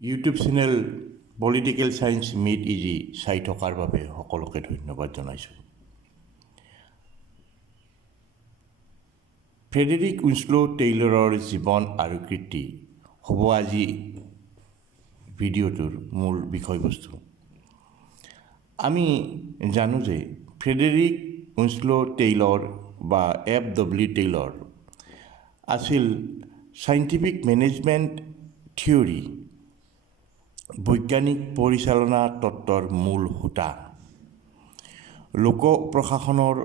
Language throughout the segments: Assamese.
YouTube channel political science made easy চাই থকাৰ বাবে সকলোকে ধন্যবাদ জনাইছোঁ। ফ্ৰেডেৰিক উইনস্লো টেইলৰৰ জীৱন আৰু কীৰ্তি হ'ব আজি ভিডিঅ'টোৰ মূল বিষয়বস্তু। আমি জানো যে ফ্ৰেডেৰিক উইনস্লো টেইলৰ বা FW টেইলৰ আছিল চাইণ্টিফিক মেনেজমেণ্ট থিয়ৰী, বৈজ্ঞানিক পৰিচালনা তত্ত্বৰ মূল হোতা। লোক প্ৰশাসনৰ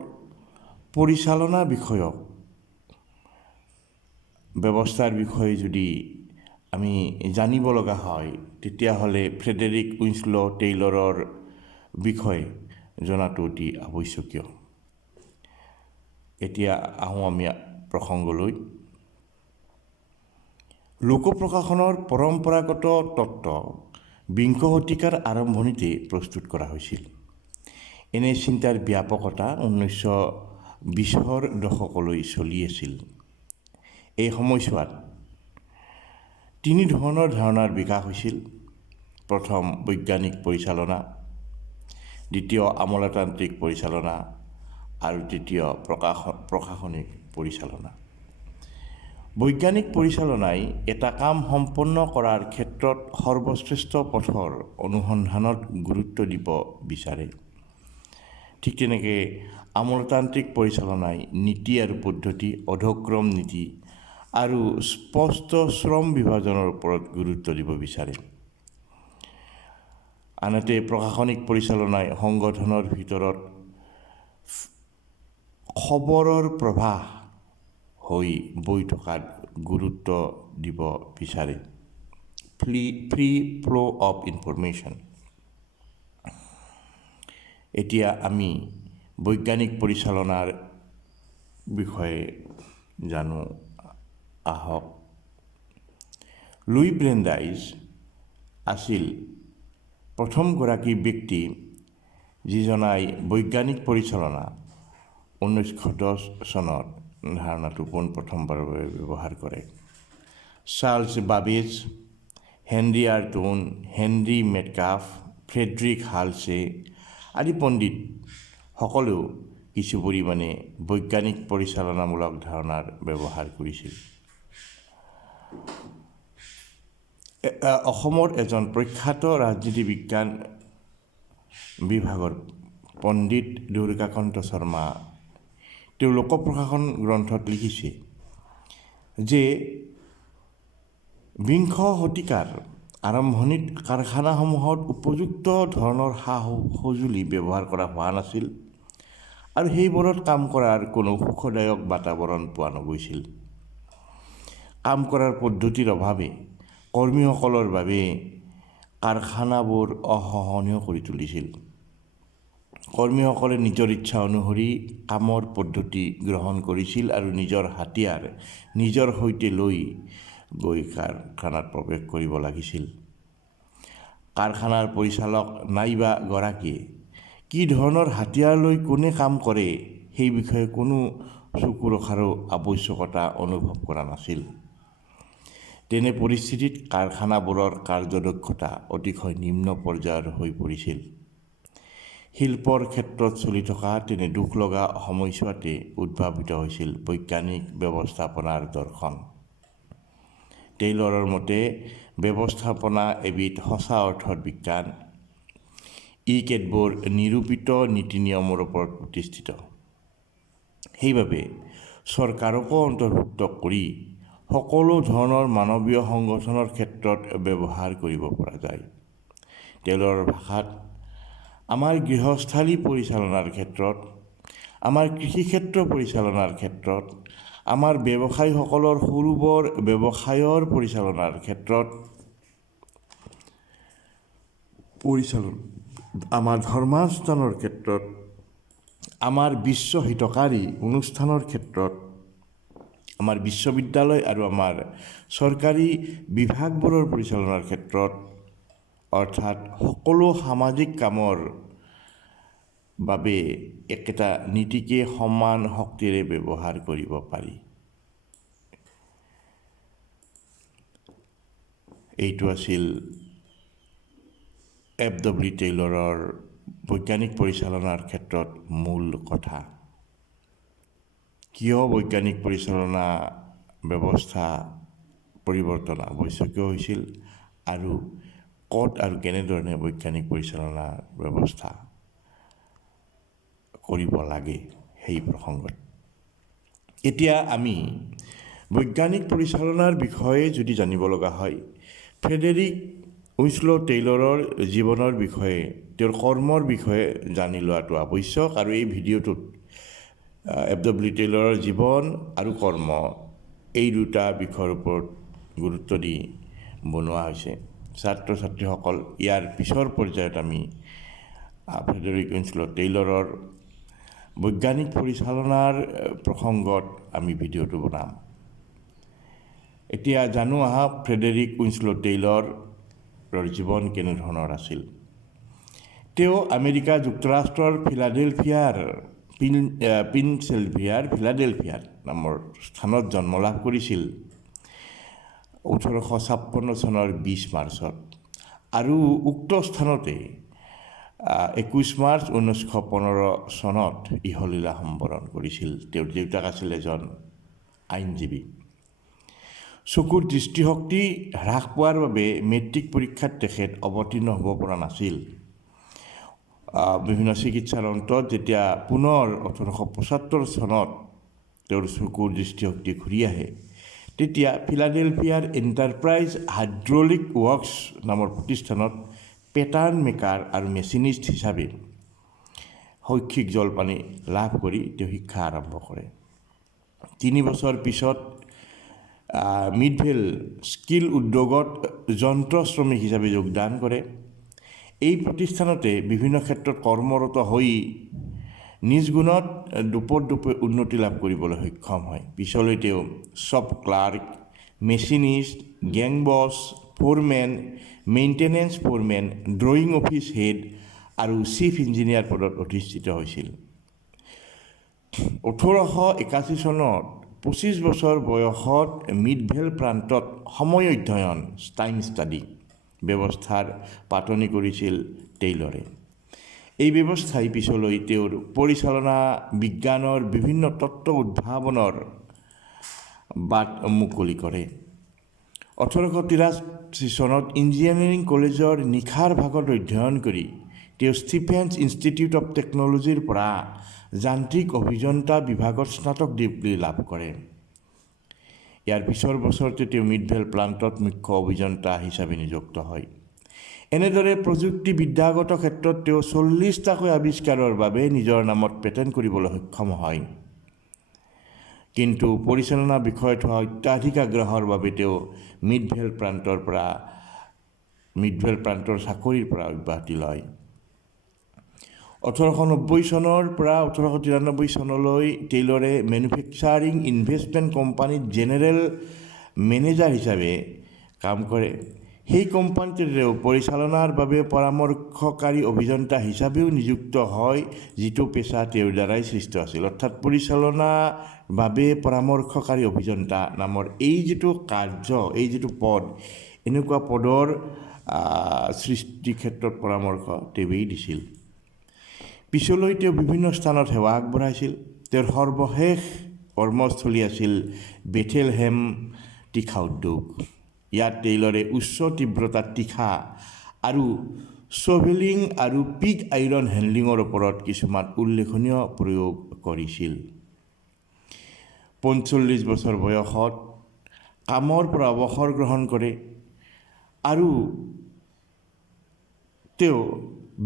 পৰিচালনা বিষয়ক ব্যৱস্থাৰ বিষয়ে যদি আমি জানিব লগা হয় তেতিয়াহ'লে ফ্ৰেডেৰিক উইনস্লো টেইলৰৰ বিষয়ে জনাটো অতি আৱশ্যকীয়। এতিয়া আহোঁ আমি প্ৰসংগলৈ। লোক প্ৰশাসনৰ পৰম্পৰাগত তত্ত্ব বিংশ শতিকাৰ আৰম্ভণিতে প্ৰস্তুত কৰা হৈছিল। এনে চিন্তাৰ ব্যাপকতা 1920ৰ দশকলৈ চলি আছিল। এই সময়ছোৱাত তিনি ধৰণৰ ধাৰণাৰ বিকাশ হৈছিল। প্ৰথম বৈজ্ঞানিক পৰিচালনা, দ্বিতীয় আমোলাতান্ত্ৰিক পৰিচালনা আৰু তৃতীয় প্ৰশাসনিক পৰিচালনা। বৈজ্ঞানিক পৰিচালনাই এটা কাম সম্পন্ন কৰাৰ ক্ষেত্ৰত সৰ্বশ্ৰেষ্ঠ পথৰ অনুসন্ধানত গুৰুত্ব দিব বিচাৰে। ঠিক তেনেকৈ আমোলাতান্ত্ৰিক পৰিচালনাই নীতি আৰু পদ্ধতি, অধক্ৰম নীতি আৰু স্পষ্ট শ্ৰম বিভাজনৰ ওপৰত গুৰুত্ব দিব বিচাৰে। আনহাতে প্ৰশাসনিক পৰিচালনাই সংগঠনৰ ভিতৰত খবৰৰ প্ৰবাহ হৈ বৈ থকাত গুৰুত্ব দিব বিচাৰে। ফ্ৰী ফ্ল' অফ ইনফৰমেশ্যন। এতিয়া আমি বৈজ্ঞানিক পৰিচালনাৰ বিষয়ে জানো আহক। লুই ব্ৰেণ্ডাইজ আছিল প্ৰথমগৰাকী ব্যক্তি যিজনাই বৈজ্ঞানিক পৰিচালনা 1910 চনত ধাৰণাটো পোনপ্ৰথমবাৰৰ বাবে ব্যৱহাৰ কৰে। Charles Babbage, Henry Arton, Henry Metcalfe, Frederick Halsey আদি পণ্ডিত সকলেও কিছু পৰিমাণে বৈজ্ঞানিক পৰিচালনামূলক ধাৰণাৰ ব্যৱহাৰ কৰিছিল। অসমৰ এজন প্ৰখ্যাত ৰাজনীতি বিজ্ঞান বিভাগৰ পণ্ডিত দুৰ্গাকান্ত শৰ্মা তেওঁ লোক প্ৰশাসন গ্ৰন্থত লিখিছে যে বিংশ শতিকাৰ আৰম্ভণিত কাৰখানাসমূহত উপযুক্ত ধৰণৰ সা সঁজুলি ব্যৱহাৰ কৰা হোৱা নাছিল আৰু সেইবোৰত কাম কৰাৰ কোনো সুখদায়ক বাতাৱৰণ পোৱা নগৈছিল। কাম কৰাৰ পদ্ধতিৰ অভাৱে কৰ্মীসকলৰ বাবে কাৰখানাবোৰ অসহনীয় কৰি তুলিছিল। কৰ্মীসকলে নিজৰ ইচ্ছা অনুসৰি কামৰ পদ্ধতি গ্ৰহণ কৰিছিল আৰু নিজৰ হাতিয়াৰ নিজৰ সৈতে লৈ গৈ কাৰখানাত প্ৰৱেশ কৰিব লাগিছিল। কাৰখানাৰ পৰিচালক নাইবা গৰাকীয়ে কি ধৰণৰ হাতিয়াৰ লৈ কোনে কাম কৰে সেই বিষয়ে কোনো চকু ৰখাৰো আৱশ্যকতা অনুভৱ কৰা নাছিল। তেনে পৰিস্থিতিত কাৰখানাবোৰৰ কাৰ্যদক্ষতা অতিশয় নিম্ন পৰ্যায়ৰ হৈ পৰিছিল। শিল্পৰ ক্ষেত্ৰত চলি থকা তেনে দুখ লগা সময়ছোৱাতে উদ্ভাৱিত হৈছিল বৈজ্ঞানিক ব্যৱস্থাপনাৰ দৰ্শন। টেইলৰৰ মতে ব্যৱস্থাপনা এবিধ সঁচা অৰ্থত বিজ্ঞান। ই কেতবোৰ নিৰূপিত নীতি নিয়মৰ ওপৰত প্ৰতিষ্ঠিত। সেইবাবে চৰকাৰকো অন্তৰ্ভুক্ত কৰি সকলো ধৰণৰ মানৱীয় সংগঠনৰ ক্ষেত্ৰত ব্যৱহাৰ কৰিব পৰা যায়। টেইলৰৰ ভাষাত আমাৰ গৃহস্থালী পৰিচালনাৰ ক্ষেত্ৰত, আমাৰ কৃষিক্ষেত্ৰ পৰিচালনাৰ ক্ষেত্ৰত, আমাৰ ব্যৱসায়ীসকলৰ সৰু বৰ ব্যৱসায়ৰ পৰিচালনাৰ ক্ষেত্ৰত, আমাৰ ধৰ্মানুষ্ঠানৰ ক্ষেত্ৰত, আমাৰ বিশ্ব হিতকাৰী অনুষ্ঠানৰ ক্ষেত্ৰত, আমাৰ বিশ্ববিদ্যালয় আৰু আমাৰ চৰকাৰী বিভাগবোৰৰ পৰিচালনাৰ ক্ষেত্ৰত, অৰ্থাৎ সকলো সামাজিক কামৰ বাবে একেটা নীতিকে সমান শক্তিৰে ব্যৱহাৰ কৰিব পাৰি। এইটো আছিল FW টেইলৰৰ বৈজ্ঞানিক পৰিচালনাৰ ক্ষেত্ৰত মূল কথা। কিয় বৈজ্ঞানিক পৰিচালনা ব্যৱস্থা পৰিৱৰ্তন আৱশ্যকীয় হৈছিল আৰু ক'ত আৰু কেনেধৰণে বৈজ্ঞানিক পৰিচালনা ব্যৱস্থা কৰিব লাগে সেই প্ৰসংগত। এতিয়া আমি বৈজ্ঞানিক পৰিচালনাৰ বিষয়ে যদি জানিব লগা হয়, ফ্ৰেডেৰিক উইনস্ল' টেইলৰৰ জীৱনৰ বিষয়ে, তেওঁৰ কৰ্মৰ বিষয়ে জানি লোৱাটো আৱশ্যক। আৰু এই ভিডিঅ'টোত FW টেইলৰৰ জীৱন আৰু কৰ্ম এই দুটা বিষয়ৰ ওপৰত গুৰুত্ব দি বনোৱা হৈছে। ছাত্ৰ ছাত্ৰীসকল ইয়াৰ পিছৰ পৰ্যায়ত আমি ফ্ৰেডেৰিক উইনস্ল' টেইলৰৰ বৈজ্ঞানিক পৰিচালনাৰ প্ৰসংগত আমি ভিডিঅ'টো বনাম। এতিয়া জানো আহা ফ্ৰেডেৰিক উইনস্ল' টেইলৰৰ জীৱন কেনেধৰণৰ আছিল। তেওঁ আমেৰিকা যুক্তৰাষ্ট্ৰৰ ফিলাডেলফিয়াৰ নামৰ স্থানত জন্ম লাভ কৰিছিল 1856 চনৰ 20 মাৰ্চত আৰু উক্ত স্থানতে 21 মাৰ্চ 1915 চনত ইহলীলা সম্বৰণ কৰিছিল। তেওঁৰ দেউতাক আছিল এজন আইনজীৱী। চকুৰ দৃষ্টিশক্তি হ্ৰাস পোৱাৰ বাবে মেট্ৰিক পৰীক্ষাত তেখেত অৱতীৰ্ণ হ'ব পৰা নাছিল। বিভিন্ন চিকিৎসাৰ অন্তত যেতিয়া পুনৰ 1875 চনত তেওঁৰ চকুৰ দৃষ্টিশক্তি ঘূৰি আহে, তেতিয়া ফিলাডেলফিয়াৰ এণ্টাৰপ্ৰাইজ হাইড্ৰলিক ৱৰ্কছ নামৰ প্ৰতিষ্ঠানত পেটাৰ্ণ মেকাৰ আৰু মেচিনিষ্ট হিচাপে শৈক্ষিক জলপানী লাভ কৰি তেওঁ শিক্ষা আৰম্ভ কৰে। 3 বছৰ পিছত মিডভেল স্কিল উদ্যোগত যন্ত্ৰ শ্ৰমিক হিচাপে যোগদান কৰে। এই প্ৰতিষ্ঠানতে বিভিন্ন ক্ষেত্ৰত কৰ্মৰত হৈ নিজ গুণত দুপে উন্নতি লাভ কৰিবলৈ সক্ষম হয়। পিছলৈ তেওঁ shop clerk, machinist, gang boss, foreman, maintenance foreman, drawing office head আৰু চিফ ইঞ্জিনিয়াৰ পদত অধিষ্ঠিত হৈছিল। 1881 চনত 25 বছৰ বয়সত মিডভেল প্ৰান্তত সময় অধ্যয়ন টাইম ষ্টাডি ব্যৱস্থাৰ পাতনি কৰিছিল টেইলৰে। এই ব্যৱস্থাই পিছলৈ তেওঁৰ পৰিচালনা বিজ্ঞানৰ বিভিন্ন তত্ত্ব উদ্ভাৱনৰ বাট মুকলি কৰে। 1883 চনত ইঞ্জিনিয়াৰিং কলেজৰ নিশাৰ ভাগত অধ্যয়ন কৰি তেওঁ ষ্টিফেন্স ইনষ্টিটিউট অৱ টেকন'লজিৰ পৰা যান্ত্ৰিক অভিযন্তা বিভাগত স্নাতক ডিগ্ৰী লাভ কৰে। ইয়াৰ পিছৰ বছৰতে তেওঁ মিডভেল প্লাণ্টত মুখ্য অভিযন্তা হিচাপে নিযুক্ত হয়। এনেদৰে প্ৰযুক্তিবিদ্যাগত ক্ষেত্ৰত তেওঁ 40টাকৈ আৱিষ্কাৰৰ বাবে নিজৰ নামত পেটেণ্ট কৰিবলৈ সক্ষম হয়। কিন্তু পৰিচালনা বিষয়ত হোৱা অত্যাধিক আগ্ৰহৰ বাবে তেওঁ মিডভেল প্ৰান্তৰ চাকৰিৰ পৰা অব্যাহতি লয়। 1890 চনৰ পৰা 1893 চনলৈ টেইলৰে মেনুফেকচাৰিং ইনভেষ্টমেণ্ট কোম্পানীত জেনেৰেল মেনেজাৰ হিচাপে কাম কৰে। সেই কোম্পানীটোত তেওঁ পৰিচালনাৰ বাবে পৰামৰ্শকাৰী অভিযন্তা হিচাপেও নিযুক্ত হয়, যিটো পেচা তেওঁৰ দ্বাৰাই সৃষ্টি আছিল। অৰ্থাৎ পৰিচালনাৰ বাবে পৰামৰ্শকাৰী অভিযন্তা নামৰ এই যিটো কাৰ্য, এই যিটো পদ, এনেকুৱা পদৰ সৃষ্টিৰ ক্ষেত্ৰত পৰামৰ্শ তেওঁৱেই দিছিল। পিছলৈ তেওঁ বিভিন্ন স্থানত সেৱা আগবঢ়াইছিল। তেওঁৰ সৰ্বশেষ কৰ্মস্থলী আছিল বেথেলহেম তীখা উদ্যোগ। ইয়াত টেইলৰে উচ্চ তীব্ৰতাৰ তীখা আৰু শ্বভেলিং আৰু পিগ আইৰণ হেণ্ডলিঙৰ ওপৰত কিছুমান উল্লেখনীয় প্ৰয়োগ কৰিছিল। 45 বছৰ বয়সত কামৰ পৰা অৱসৰ গ্ৰহণ কৰে আৰু তেওঁ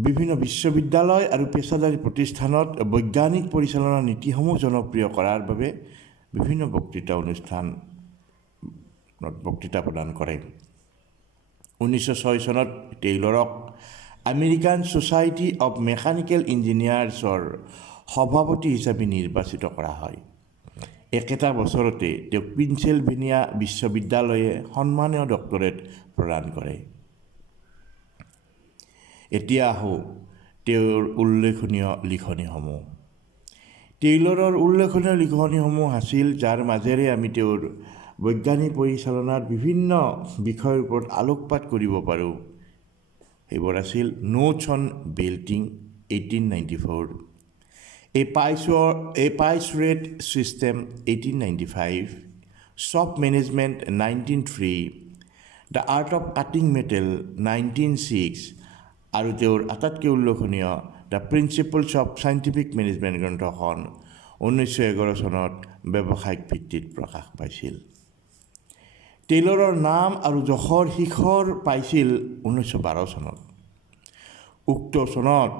বিভিন্ন বিশ্ববিদ্যালয় আৰু পেছাদাৰী প্ৰতিষ্ঠানত বৈজ্ঞানিক পৰিচালনা নীতিসমূহ জনপ্ৰিয় কৰাৰ বাবে বিভিন্ন বক্তৃতা প্ৰদান কৰে। 1906 চনত টেইলৰক আমেৰিকান ছ'চাইটি অৱ মেকানিকেল ইঞ্জিনিয়াৰ্ছৰ সভাপতি হিচাপে নিৰ্বাচিত কৰা হয়। একেটা বছৰতে তেওঁক পেনছিলভেনিয়া বিশ্ববিদ্যালয়ে সন্মানীয় ডক্টৰেট প্ৰদান কৰে। এতিয়া আহোঁ তেওঁৰ উল্লেখনীয় লিখনিসমূহ। টেইলৰৰ উল্লেখনীয় লিখনিসমূহ আছিল, যাৰ মাজেৰে আমি তেওঁৰ বৈজ্ঞানিক পৰিচালনাৰ বিভিন্ন বিষয়ৰ ওপৰত আলোকপাত কৰিব পাৰোঁ। সেইবোৰ আছিল notes on belting 1894, a price rate system 1895, shop management 1903, the art of cutting metal 1906 আৰু তেওঁৰ আটাইতকৈ উল্লেখনীয় the principles of scientific management গ্ৰন্থখন 1911 চনত ব্যৱসায়িক ভিত্তিত প্ৰকাশ পাইছিল। টেইলৰৰ নাম আৰু যশৰ শিখৰ পাইছিল 1912 চনত। উক্ত চনত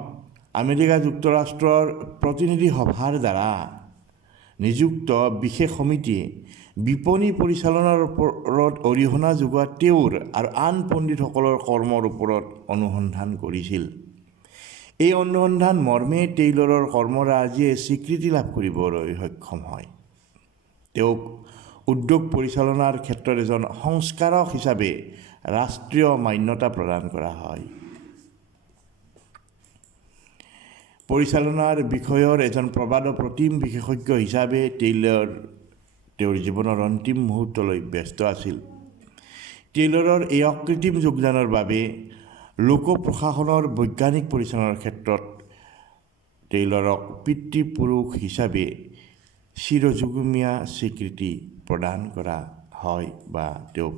আমেৰিকা যুক্তৰাষ্ট্ৰৰ প্ৰতিনিধি সভাৰ দ্বাৰা নিযুক্ত বিশেষ সমিতিয়ে বিপণী পৰিচালনাৰ ওপৰত অৰিহণা যোগোৱা তেওঁৰ আৰু আন পণ্ডিতসকলৰ কৰ্মৰ ওপৰত অনুসন্ধান কৰিছিল। এই অনুসন্ধান মৰ্মে টেইলৰৰ কৰ্মৰাজিয়ে স্বীকৃতি লাভ কৰিবলৈ সক্ষম হয়। তেওঁক উদ্যোগ পৰিচালনাৰ ক্ষেত্ৰত এজন সংস্কাৰক হিচাপে ৰাষ্ট্ৰীয় মান্যতা প্ৰদান কৰা হয়। পৰিচালনাৰ বিষয়ৰ এজন প্ৰবাদপ্ৰতিম বিশেষজ্ঞ হিচাপে টেইলৰ তেওঁৰ জীৱনৰ অন্তিম মুহূৰ্তলৈ ব্যস্ত আছিল। টেইলৰৰ এই অকৃত্ৰিম যোগদানৰ বাবে লোক প্ৰশাসনৰ বৈজ্ঞানিক পৰিচালনাৰ ক্ষেত্ৰত টেইলৰক পিতৃপুৰুষ হিচাপে চিৰযুগমীয়া স্বীকৃতি প্ৰদান কৰা হয় বা তেওঁক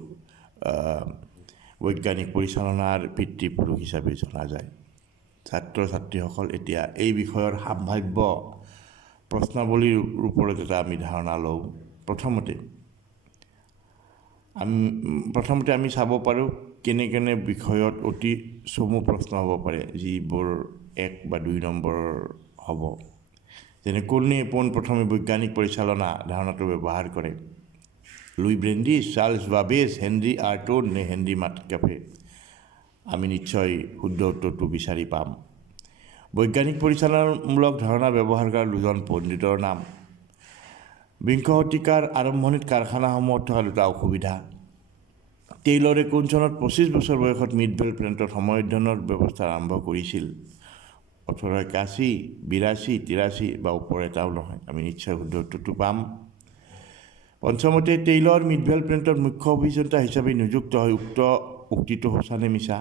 বৈজ্ঞানিক পৰিচালনাৰ পিতৃপুৰুষ হিচাপে জনা যায়। ছাত্ৰ ছাত্ৰীসকল এতিয়া এই বিষয়ৰ সম্ভাৱ্য প্ৰশ্নাৱলীৰ ওপৰত এটা আমি ধাৰণা লওঁ। প্ৰথমতে আমি চাব পাৰোঁ কেনে কেনে বিষয়ত অতি চমু প্ৰশ্ন হ'ব পাৰে, যিবোৰ 1 বা 2 নম্বৰৰ হ'ব। যেনে কোনে পোনপ্ৰথমে বৈজ্ঞানিক পৰিচালনা ধাৰণাটো ব্যৱহাৰ কৰে? লুই ব্ৰেণ্ডিছ, চাৰ্লছ বাবেজ, হেনৰি আৰ্টন নে হেনৰি মাটকাফে? আমি নিশ্চয় শুদ্ধ উত্তৰটো বিচাৰি পাম। বৈজ্ঞানিক পৰিচালনামূলক ধাৰণা ব্যৱহাৰ কৰা 2জন পণ্ডিতৰ নাম। বিংশ শতিকাৰ আৰম্ভণিত কাৰখানাসমূহত থকা 2টা অসুবিধা। টেইলৰে কোন চনত 25 বছৰ বয়সত মিডভেল প্লেণ্টত সময় অধ্যয়নৰ ব্যৱস্থা আৰম্ভ কৰিছিল? 1881, 82, 83 বা ওপৰ এটাও নহয়। আমি নিশ্চয় শুদ্ধ উত্তৰটো পাম। পঞ্চমতে টেইলৰ মিডভেল প্লেণ্টত মুখ্য অভিযন্তা হিচাপে নিযুক্ত হয়, উক্ত উক্তিটো সঁচা নে মিছা?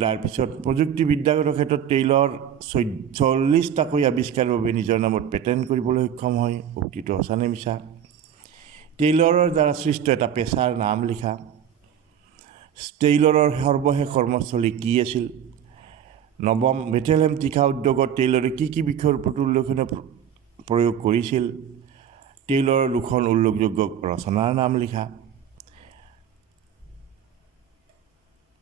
তাৰপিছত প্ৰযুক্তিবিদ্যাগত ক্ষেত্ৰত টেইলৰ 40টাকৈ আৱিষ্কাৰৰ বাবে নিজৰ নামত পেটেণ্ট কৰিবলৈ সক্ষম হয়, উক্তিটো সঁচা নে মিছা? টেইলৰৰ দ্বাৰা সৃষ্ট এটা পেছাৰ নাম লিখা। টেইলৰৰ সৰ্বশেষ কৰ্মস্থলী কি আছিল? 9ম বেথেলহেম তীখা উদ্যোগত টেইলৰে কি কি বিষয়ৰ ওপৰত উল্লেখনীয় প্ৰয়োগ কৰিছিল? টেইলৰৰ 2খন উল্লেখযোগ্য ৰচনাৰ নাম লিখা।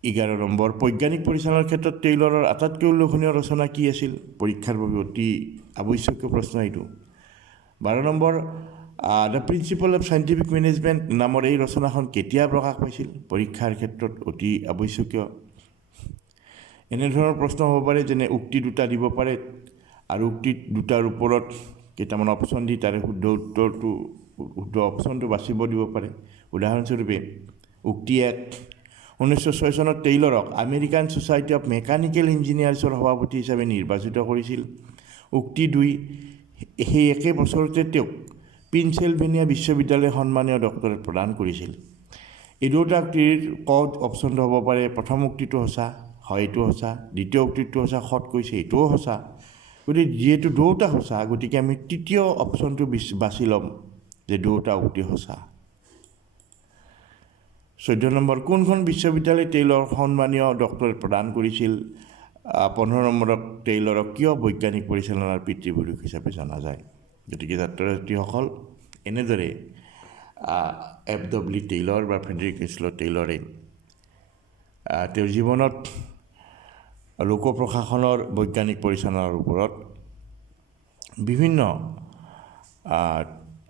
11 নম্বৰ বৈজ্ঞানিক পৰিচালনাৰ ক্ষেত্ৰত টেইলৰৰ আটাইতকৈ উল্লেখনীয় ৰচনা কি আছিল? পৰীক্ষাৰ বাবে অতি আৱশ্যকীয় প্ৰশ্ন এইটো। 12 number the principle of scientific management নামৰ এই ৰচনাখন কেতিয়া প্ৰকাশ পাইছিল? পৰীক্ষাৰ ক্ষেত্ৰত অতি আৱশ্যকীয়। এনেধৰণৰ প্ৰশ্ন হ'ব পাৰে, যেনে উক্তি 2টা দিব পাৰে আৰু উক্তি 2টাৰ ওপৰত কেইটামান অপশ্যন দি তাৰে শুদ্ধ অপশ্যনটো বাচিব দিব পাৰে। উদাহৰণস্বৰূপে উক্তি 1, 1906 চনত টেইলৰক আমেৰিকান ছ'চাইটি অফ মেকানিকেল ইঞ্জিনিয়াৰ্ছৰ সভাপতি হিচাপে নিৰ্বাচিত কৰিছিল। উক্তি 2, সেই একে বছৰতে তেওঁক পেনচিলভেনিয়া বিশ্ববিদ্যালয়ে সন্মানীয় ডক্টৰেট প্ৰদান কৰিছিল। এই 2টা উক্তিৰ ক'ত অপশ্যনটো হ'ব পাৰে? প্ৰথম উক্তিটো সঁচা, হয় এইটো সঁচা। দ্বিতীয় উক্তিটো সঁচা, খত কৈছে এইটোও সঁচা। গতিকে যিহেতু 2টা সঁচা, গতিকে আমি তৃতীয় অপশ্যনটো বাছি ল'ম যে 2টা উক্তি সঁচা। 14 নম্বৰ কোনখন বিশ্ববিদ্যালয়ে টেইলৰক সন্মানীয় ডক্টৰেট প্ৰদান কৰিছিল? 15 নম্বৰত টেইলৰক কিয় বৈজ্ঞানিক পৰিচালনাৰ পিতৃপুৰুষ হিচাপে জনা যায়? গতিকে ছাত্ৰ ছাত্ৰীসকল এনেদৰে F.W. টেইলৰ বা ফ্ৰেডেৰিক ৱেছল' টেইলৰে তেওঁৰ জীৱনত লোক প্ৰশাসনৰ বৈজ্ঞানিক পৰিচালনাৰ ওপৰত বিভিন্ন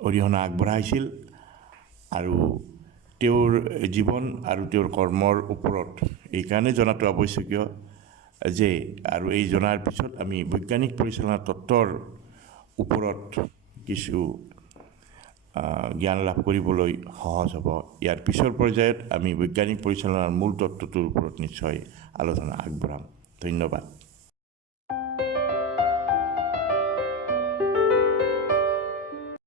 অৰিহণা আগবঢ়াইছিল আৰু তেওঁৰ জীৱন আৰু তেওঁৰ কৰ্মৰ ওপৰত এইকাৰণে জনাটো আৱশ্যকীয় যে আৰু এই জনাৰ পিছত আমি বৈজ্ঞানিক পৰিচালনা তত্ত্বৰ ওপৰত কিছু জ্ঞান লাভ কৰিবলৈ সহজ হ'ব। ইয়াৰ পিছৰ পৰ্যায়ত আমি বৈজ্ঞানিক পৰিচালনাৰ মূল তত্ত্বটোৰ ওপৰত নিশ্চয় আলোচনা আগবঢ়াম। ধন্যবাদ।